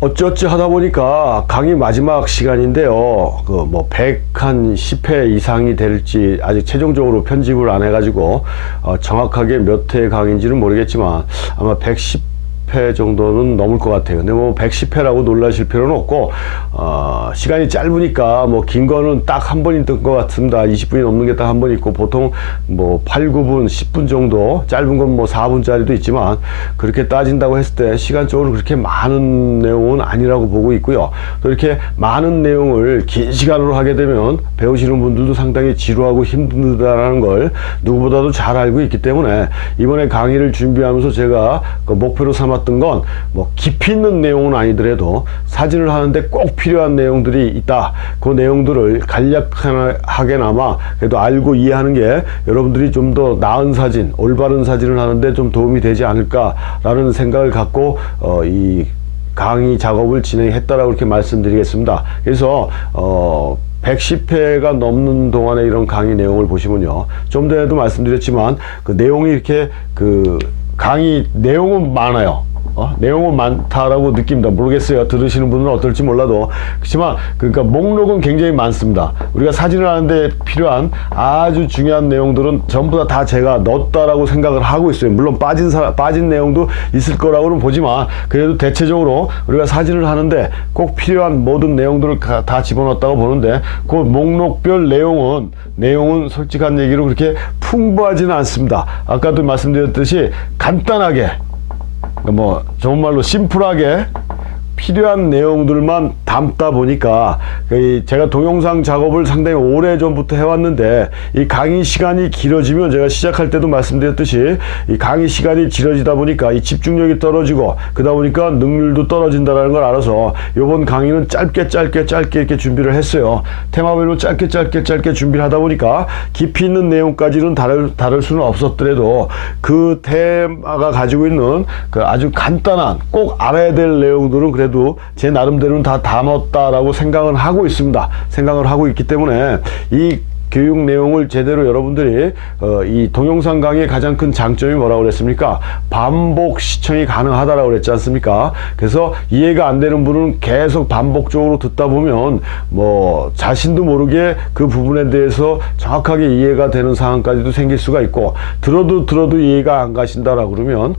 어찌어찌 하다 보니까 강의 마지막 시간인데요. 110회 이상이 될지 아직 최종적으로 편집을 안 해가지고, 정확하게 몇 회 강의인지는 모르겠지만, 아마 110회 정도는 넘을 것 같아요. 근데 110회라고 놀라실 필요는 없고, 시간이 짧으니까 긴 거는 딱 한 번 있던 것 같습니다. 20분이 넘는 게 딱 한 번 있고, 보통 8, 9분, 10분 정도, 짧은 건 4분짜리도 있지만, 그렇게 따진다고 했을 때 시간적으로 그렇게 많은 내용은 아니라고 보고 있고요. 또 이렇게 많은 내용을 긴 시간으로 하게 되면 배우시는 분들도 상당히 지루하고 힘들다는 걸 누구보다도 잘 알고 있기 때문에, 이번에 강의를 준비하면서 제가 목표로 삼았던 건 깊이 있는 내용은 아니더라도 사진을 하는데 꼭 필요한 내용들이 있다. 그 내용들을 간략하게나마 그래도 알고 이해하는 게 여러분들이 좀 더 나은 사진, 올바른 사진을 하는데 좀 도움이 되지 않을까라는 생각을 갖고 이 강의 작업을 진행했다라고 이렇게 말씀드리겠습니다. 그래서 110회가 넘는 동안에 이런 강의 내용을 보시면요, 좀 전에도 말씀드렸지만 그 내용이 이렇게 강의 내용은 많아요. 내용은 많다라고 느낍니다. 모르겠어요. 들으시는 분은 어떨지 몰라도. 그렇지만, 그러니까 목록은 굉장히 많습니다. 우리가 사진을 하는데 필요한 아주 중요한 내용들은 전부 다 제가 넣었다라고 생각을 하고 있어요. 물론 빠진 내용도 있을 거라고는 보지만, 그래도 대체적으로 우리가 사진을 하는데 꼭 필요한 모든 내용들을 다 집어넣었다고 보는데, 그 목록별 내용은 솔직한 얘기로 그렇게 풍부하지는 않습니다. 아까도 말씀드렸듯이 간단하게, 좋은 말로 심플하게 필요한 내용들만 담다 보니까 제가 동영상 작업을 상당히 오래 전부터 해왔는데, 이 강의 시간이 길어지면 제가 시작할 때도 말씀드렸듯이 이 강의 시간이 길어지다 보니까 이 집중력이 떨어지고, 그러다 보니까 능률도 떨어진다는 걸 알아서 이번 강의는 짧게 이렇게 준비를 했어요. 테마별로 짧게 준비를 하다 보니까 깊이 있는 내용까지는 다룰 수는 없었더라도 그 테마가 가지고 있는 그 아주 간단한 꼭 알아야 될 내용들은 그래도 제 나름대로는 다 담았다라고 생각을 하고 있습니다. 생각을 하고 있기 때문에 이 교육 내용을 제대로 여러분들이 이 동영상 강의의 가장 큰 장점이 뭐라고 그랬습니까? 반복 시청이 가능하다라고 그랬지 않습니까? 그래서 이해가 안 되는 분은 계속 반복적으로 듣다 보면 자신도 모르게 그 부분에 대해서 정확하게 이해가 되는 상황까지도 생길 수가 있고, 들어도 이해가 안 가신다라고 그러면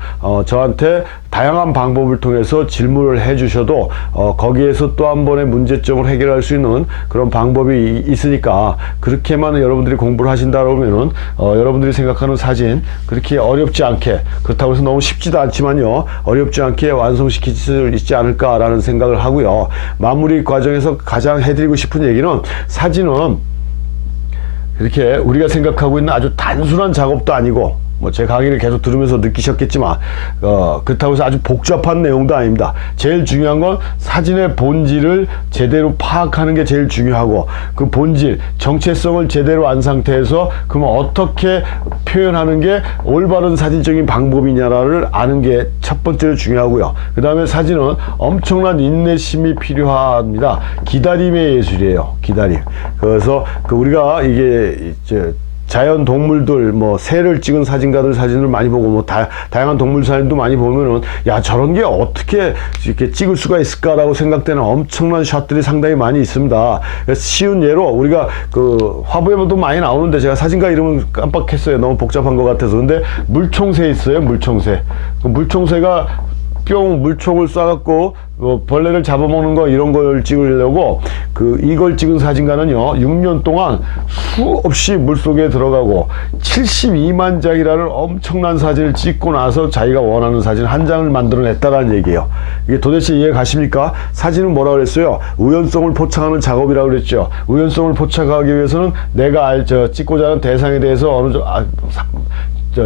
저한테 다양한 방법을 통해서 질문을 해 주셔도 거기에서 또 한 번의 문제점을 해결할 수 있는 그런 방법이 있으니까, 그렇게만 여러분들이 공부를 하신다면은 여러분들이 생각하는 사진 그렇게 어렵지 않게, 그렇다고 해서 너무 쉽지도 않지만요, 어렵지 않게 완성시킬 수 있지 않을까라는 생각을 하고요. 마무리 과정에서 가장 해드리고 싶은 얘기는, 사진은 이렇게 우리가 생각하고 있는 아주 단순한 작업도 아니고, 제 강의를 계속 들으면서 느끼셨겠지만, 그렇다고 해서 아주 복잡한 내용도 아닙니다. 제일 중요한 건 사진의 본질을 제대로 파악하는 게 제일 중요하고, 그 본질, 정체성을 제대로 안 상태에서 그러면 어떻게 표현하는 게 올바른 사진적인 방법이냐를 아는 게 첫 번째로 중요하고요. 그 다음에 사진은 엄청난 인내심이 필요합니다. 기다림의 예술이에요. 기다림. 그래서 우리가 이게 자연 동물들, 새를 찍은 사진가들 사진을 많이 보고, 다양한 동물 사진도 많이 보면은, 야, 저런 게 어떻게 이렇게 찍을 수가 있을까라고 생각되는 엄청난 샷들이 상당히 많이 있습니다. 그래서 쉬운 예로, 우리가 화보에도 많이 나오는데, 제가 사진가 이름은 깜빡했어요. 너무 복잡한 것 같아서. 근데 물총새 있어요, 물총새. 그 물총새가 물총을 쏴갖고 벌레를 잡아먹는 거, 이런 걸 찍으려고 이걸 찍은 사진가는요 6년 동안 수없이 물속에 들어가고 72만 장이라는 엄청난 사진을 찍고 나서 자기가 원하는 사진 한 장을 만들어냈다라는 얘기예요. 이게 도대체 이해 가십니까? 사진은 뭐라고 그랬어요? 우연성을 포착하는 작업이라고 그랬죠. 우연성을 포착하기 위해서는 내가 찍고자 하는 대상에 대해서 어느 정도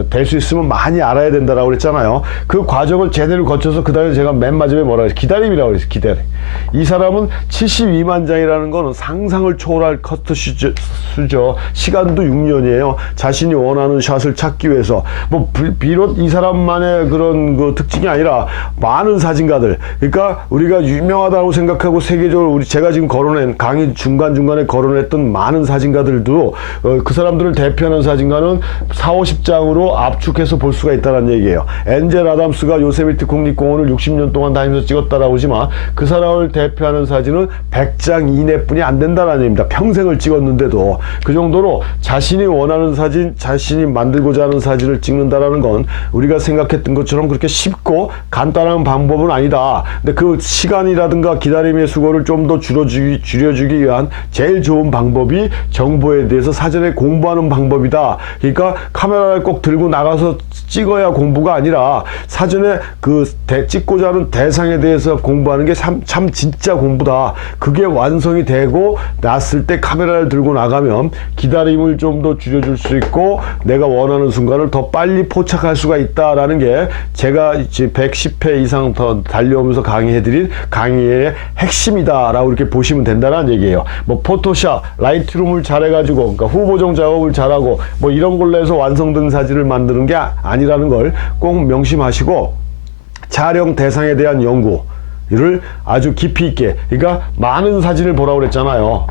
될 수 있으면 많이 알아야 된다라고 그랬잖아요. 그 과정을 제대로 거쳐서 그 다음에 제가 맨 마지막에 뭐라고 했어요? 기다림이라고 그랬어요. 기다림. 이 사람은 72만 장이라는 거는 상상을 초월할 커트수죠. 시간도 6년이에요. 자신이 원하는 샷을 찾기 위해서. 비록 이 사람만의 그런 특징이 아니라 많은 사진가들, 그러니까 우리가 유명하다고 생각하고 세계적으로 제가 지금 거론한 강의 중간중간에 거론했던 많은 사진가들도 그 사람들을 대표하는 사진가는 4, 50장으로 사진으로 압축해서 볼 수가 있다는 얘기예요. 엔젤 아담스가 요세미티 국립공원을 60년 동안 다니면서 찍었다라고 하지만 그 사람을 대표하는 사진은 100장 이내뿐이 안 된다는 얘기입니다. 평생을 찍었는데도. 그 정도로 자신이 원하는 사진, 자신이 만들고자 하는 사진을 찍는다라는 건 우리가 생각했던 것처럼 그렇게 쉽고 간단한 방법은 아니다. 근데 그 시간이라든가 기다림의 수고를 좀 더 줄여주기 위한 제일 좋은 방법이 정보에 대해서 사전에 공부하는 방법이다. 그러니까 카메라를 꼭 들고 나가서 찍어야 공부가 아니라 사전에 그 찍고자 하는 대상에 대해서 공부하는 게 참 진짜 공부다. 그게 완성이 되고 났을 때 카메라를 들고 나가면 기다림을 좀 더 줄여줄 수 있고 내가 원하는 순간을 더 빨리 포착할 수가 있다라는 게 제가 이제 110회 이상 더 달려오면서 강의해드린 강의의 핵심이다라고 이렇게 보시면 된다는 얘기예요. 뭐 포토샵, 라이트룸을 잘해가지고 그러니까 후보정 작업을 잘하고 뭐 이런 걸로 해서 완성된 사진을 만드는 게 아니라는 걸 꼭 명심하시고 촬영 대상에 대한 연구를 아주 깊이 있게 그러니까 많은 사진을 보라고 그랬잖아요.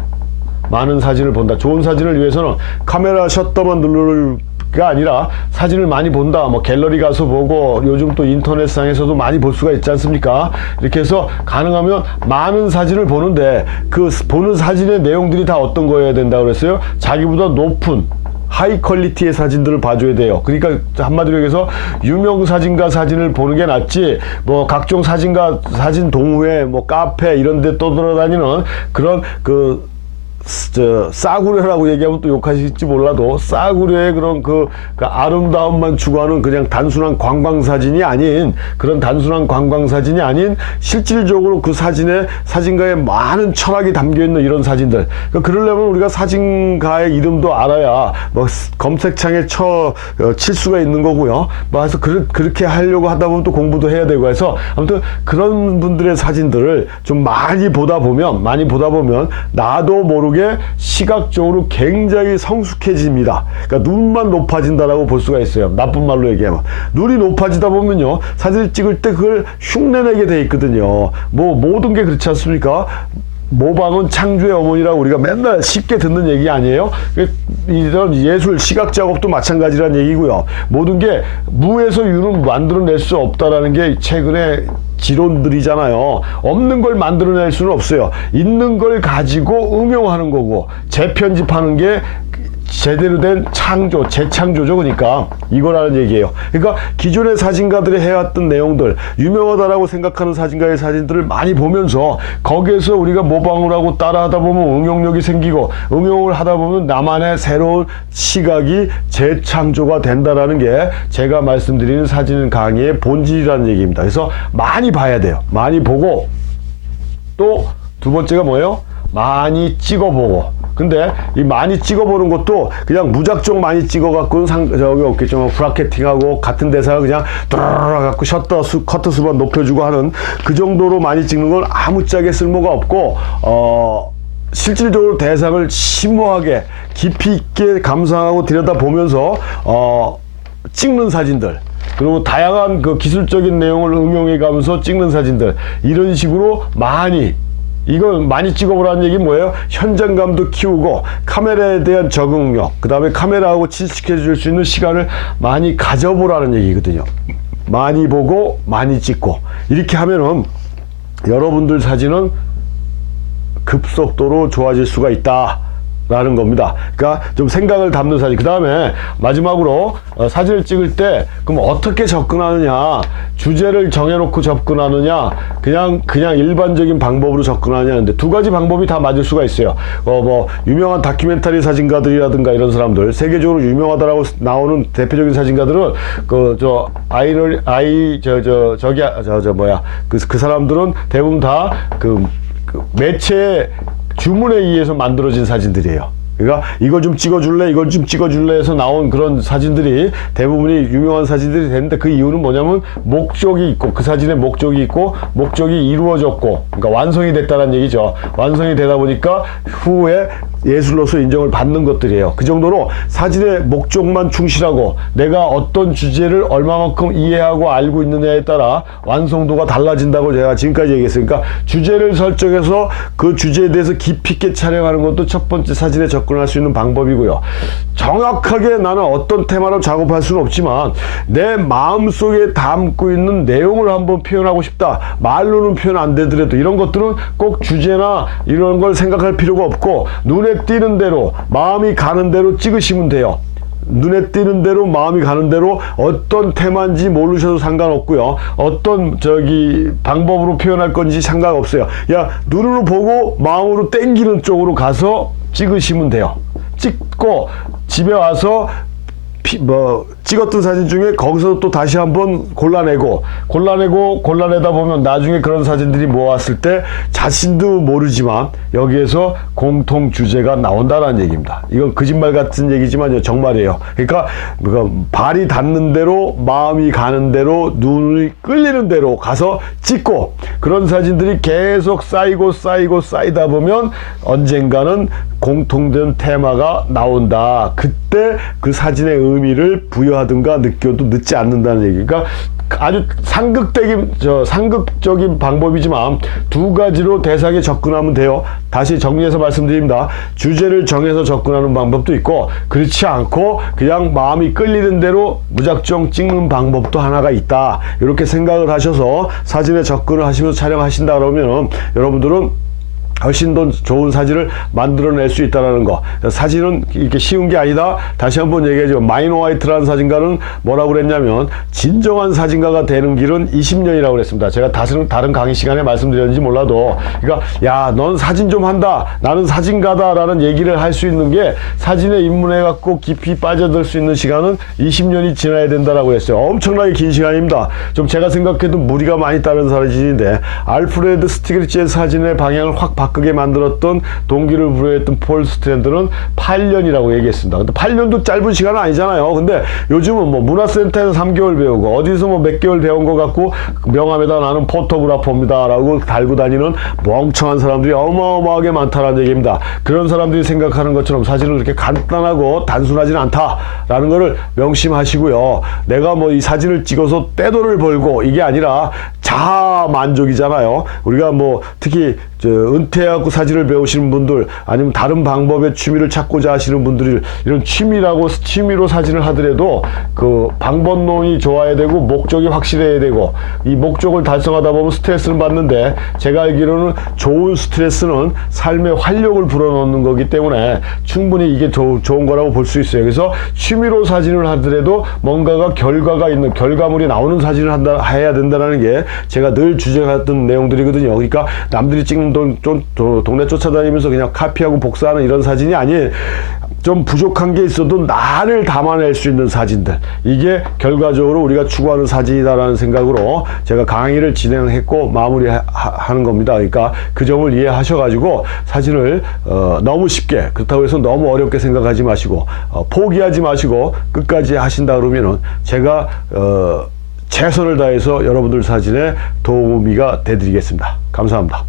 많은 사진을 본다. 좋은 사진을 위해서는 카메라 셔터만 누를 가 아니라 사진을 많이 본다. 뭐 갤러리 가서 보고 요즘 또 인터넷상에서도 많이 볼 수가 있지 않습니까? 이렇게 해서 가능하면 많은 사진을 보는데 그 보는 사진의 내용들이 다 어떤 거여야 된다고 그랬어요? 자기보다 높은 하이 퀄리티의 사진들을 봐줘야 돼요. 그러니까 한마디로 얘기해서 유명 사진가 사진을 보는 게 낫지 뭐 각종 사진가 사진 동호회 뭐 카페 이런 데 떠돌아다니는 그런 싸구려라고 얘기하면 또 욕하실지 몰라도 싸구려의 그런 그 아름다움만 추구하는 그냥 단순한 관광사진이 아닌 그런 단순한 관광사진이 아닌 실질적으로 그 사진에 사진가의 많은 철학이 담겨있는 이런 사진들. 그러니까 그러려면 우리가 사진가의 이름도 알아야 뭐 검색창에 칠 수가 있는 거고요. 뭐 해서 그렇게 하려고 하다 보면 또 공부도 해야 되고 해서 아무튼 그런 분들의 사진들을 좀 많이 보다 보면 나도 모르게 시각적으로 굉장히 성숙해집니다. 그러니까 눈만 높아진다라고 볼 수가 있어요. 나쁜 말로 얘기하면 눈이 높아지다 보면요 사진을 찍을 때 그걸 흉내내게 돼 있거든요. 뭐 모든 게 그렇지 않습니까? 모방은 창조의 어머니라고 우리가 맨날 쉽게 듣는 얘기 아니에요? 이런 예술 시각 작업도 마찬가지란 얘기고요. 모든 게 무에서 유는 만들어낼 수 없다라는 게 최근에 지론들이잖아요. 없는 걸 만들어낼 수는 없어요. 있는 걸 가지고 응용하는 거고 재편집하는 게 제대로 된 창조, 재창조죠. 그러니까 이거라는 얘기예요. 그러니까 기존의 사진가들이 해왔던 내용들, 유명하다라고 생각하는 사진가의 사진들을 많이 보면서 거기에서 우리가 모방을 하고 따라하다 보면 응용력이 생기고 응용을 하다 보면 나만의 새로운 시각이 재창조가 된다라는 게 제가 말씀드리는 사진 강의의 본질이라는 얘기입니다. 그래서 많이 봐야 돼요. 많이 보고 또 두 번째가 뭐예요? 많이 찍어보고. 근데 이 많이 찍어보는 것도 그냥 무작정 많이 찍어갖고는 저기 없겠죠. 브라켓팅하고 같은 대사가 그냥 갖고 커터 수만 높여주고 하는 그 정도로 많이 찍는 건 아무짝에 쓸모가 없고 실질적으로 대상을 심오하게 깊이 있게 감상하고 들여다보면서 찍는 사진들 그리고 다양한 그 기술적인 내용을 응용해 가면서 찍는 사진들 이런 식으로 이걸 많이 찍어보라는 얘기 뭐예요? 현장감도 키우고 카메라에 대한 적응력 그 다음에 카메라하고 친숙해 줄 수 있는 시간을 많이 가져보라는 얘기거든요. 많이 보고 많이 찍고 이렇게 하면은 여러분들 사진은 급속도로 좋아질 수가 있다 라는 겁니다. 그러니까 좀 생각을 담는 사진. 그 다음에 마지막으로 사진을 찍을 때 그럼 어떻게 접근하느냐, 주제를 정해놓고 접근하느냐, 그냥 일반적인 방법으로 접근하느냐. 근데 두 가지 방법이 다 맞을 수가 있어요. 뭐 유명한 다큐멘터리 사진가들이라든가 이런 사람들, 세계적으로 유명하다라고 나오는 대표적인 사진가들은 그 사람들은 대부분 다 그 매체의 주문에 의해서 만들어진 사진들이에요. 그러니까 이걸 좀 찍어줄래 이걸 좀 찍어줄래 해서 나온 그런 사진들이 대부분이 유명한 사진들이 되는데 그 이유는 뭐냐면 목적이 있고 그 사진의 목적이 있고 목적이 이루어졌고 그러니까 완성이 됐다는 얘기죠. 완성이 되다 보니까 후에 예술로서 인정을 받는 것들이에요. 그 정도로 사진의 목적만 충실하고 내가 어떤 주제를 얼마만큼 이해하고 알고 있느냐에 따라 완성도가 달라진다고 제가 지금까지 얘기했어요. 그러니까 주제를 설정해서 그 주제에 대해서 깊이 있게 촬영하는 것도 첫 번째 사진에 접근할 수 있는 방법이고요. 정확하게 나는 어떤 테마로 작업할 수는 없지만 내 마음속에 담고 있는 내용을 한번 표현하고 싶다. 말로는 표현 안 되더라도 이런 것들은 꼭 주제나 이런 걸 생각할 필요가 없고 눈에 띄는 대로 마음이 가는 대로 찍으시면 돼요. 눈에 띄는 대로 마음이 가는 대로 어떤 테마인지 모르셔도 상관없고요. 어떤 방법으로 표현할 건지 상관없어요. 야, 눈으로 보고 마음으로 땡기는 쪽으로 가서 찍으시면 돼요. 찍고 집에 와서 찍었던 사진 중에 거기서 또 다시 한번 골라내다 보면 나중에 그런 사진들이 모았을 때 자신도 모르지만 여기에서 공통 주제가 나온다는 얘기입니다. 이건 거짓말 같은 얘기지만 정말이에요. 그러니까 발이 닿는 대로 마음이 가는 대로 눈이 끌리는 대로 가서 찍고 그런 사진들이 계속 쌓이다 보면 언젠가는 공통된 테마가 나온다. 그때 그 사진의 의미를 부여하든가 느껴도 늦지 않는다는 얘기가 아주 상극적인 방법이지만 두 가지로 대상에 접근하면 돼요. 다시 정리해서 말씀드립니다. 주제를 정해서 접근하는 방법도 있고 그렇지 않고 그냥 마음이 끌리는 대로 무작정 찍는 방법도 하나가 있다. 이렇게 생각을 하셔서 사진에 접근을 하시면서 촬영하신다 그러면 여러분들은 훨씬 더 좋은 사진을 만들어낼 수 있다는 거. 사진은 이렇게 쉬운 게 아니다. 다시 한번 얘기하죠. 마이너 화이트라는 사진가는 뭐라고 그랬냐면 진정한 사진가가 되는 길은 20년이라고 그랬습니다. 제가 다른 강의 시간에 말씀드렸는지 몰라도 그러니까 야, 넌 사진 좀 한다. 나는 사진가다 라는 얘기를 할 수 있는 게 사진에 입문해 갖고 깊이 빠져들 수 있는 시간은 20년이 지나야 된다라고 했어요. 엄청나게 긴 시간입니다. 좀 제가 생각해도 무리가 많이 따른 사진인데 알프레드 스티글츠의 사진의 방향을 확 바꾸게 만들었던 동기를 부여했던 폴 스트랜드는 8년이라고 얘기했습니다. 근데 8년도 짧은 시간은 아니잖아요. 근데 요즘은 뭐 문화센터에서 3개월 배우고 어디서 뭐 몇 개월 배운 것 같고 명함에다 나는 포토그래퍼입니다 라고 달고 다니는 멍청한 사람들이 어마어마하게 많다는 얘기입니다. 그런 사람들이 생각하는 것처럼 사진은 그렇게 간단하고 단순하지는 않다라는 것을 명심하시고요. 내가 뭐 이 사진을 찍어서 떼돈을 벌고 이게 아니라 자아 만족이잖아요. 우리가 뭐 특히 은퇴하고 사진을 배우시는 분들 아니면 다른 방법의 취미를 찾고자 하시는 분들이 이런 취미로 사진을 하더라도 그 방법론이 좋아야 되고 목적이 확실해야 되고 이 목적을 달성하다 보면 스트레스를 받는데 제가 알기로는 좋은 스트레스는 삶의 활력을 불어넣는 거기 때문에 충분히 이게 좋은 거라고 볼 수 있어요. 그래서 취미로 사진을 하더라도 뭔가가 결과물이 나오는 사진을 해야 된다는 게 제가 늘 주장했던 내용들이거든요. 그러니까 남들이 찍는 동네 쫓아다니면서 그냥 카피하고 복사하는 이런 사진이 아닌 좀 부족한 게 있어도 나를 담아낼 수 있는 사진들, 이게 결과적으로 우리가 추구하는 사진이다라는 생각으로 제가 강의를 진행했고 마무리하는 겁니다. 그러니까 그 점을 이해하셔가지고 사진을 너무 쉽게, 그렇다고 해서 너무 어렵게 생각하지 마시고 포기하지 마시고 끝까지 하신다 그러면은 제가 최선을 다해서 여러분들 사진에 도우미가 되드리겠습니다. 감사합니다.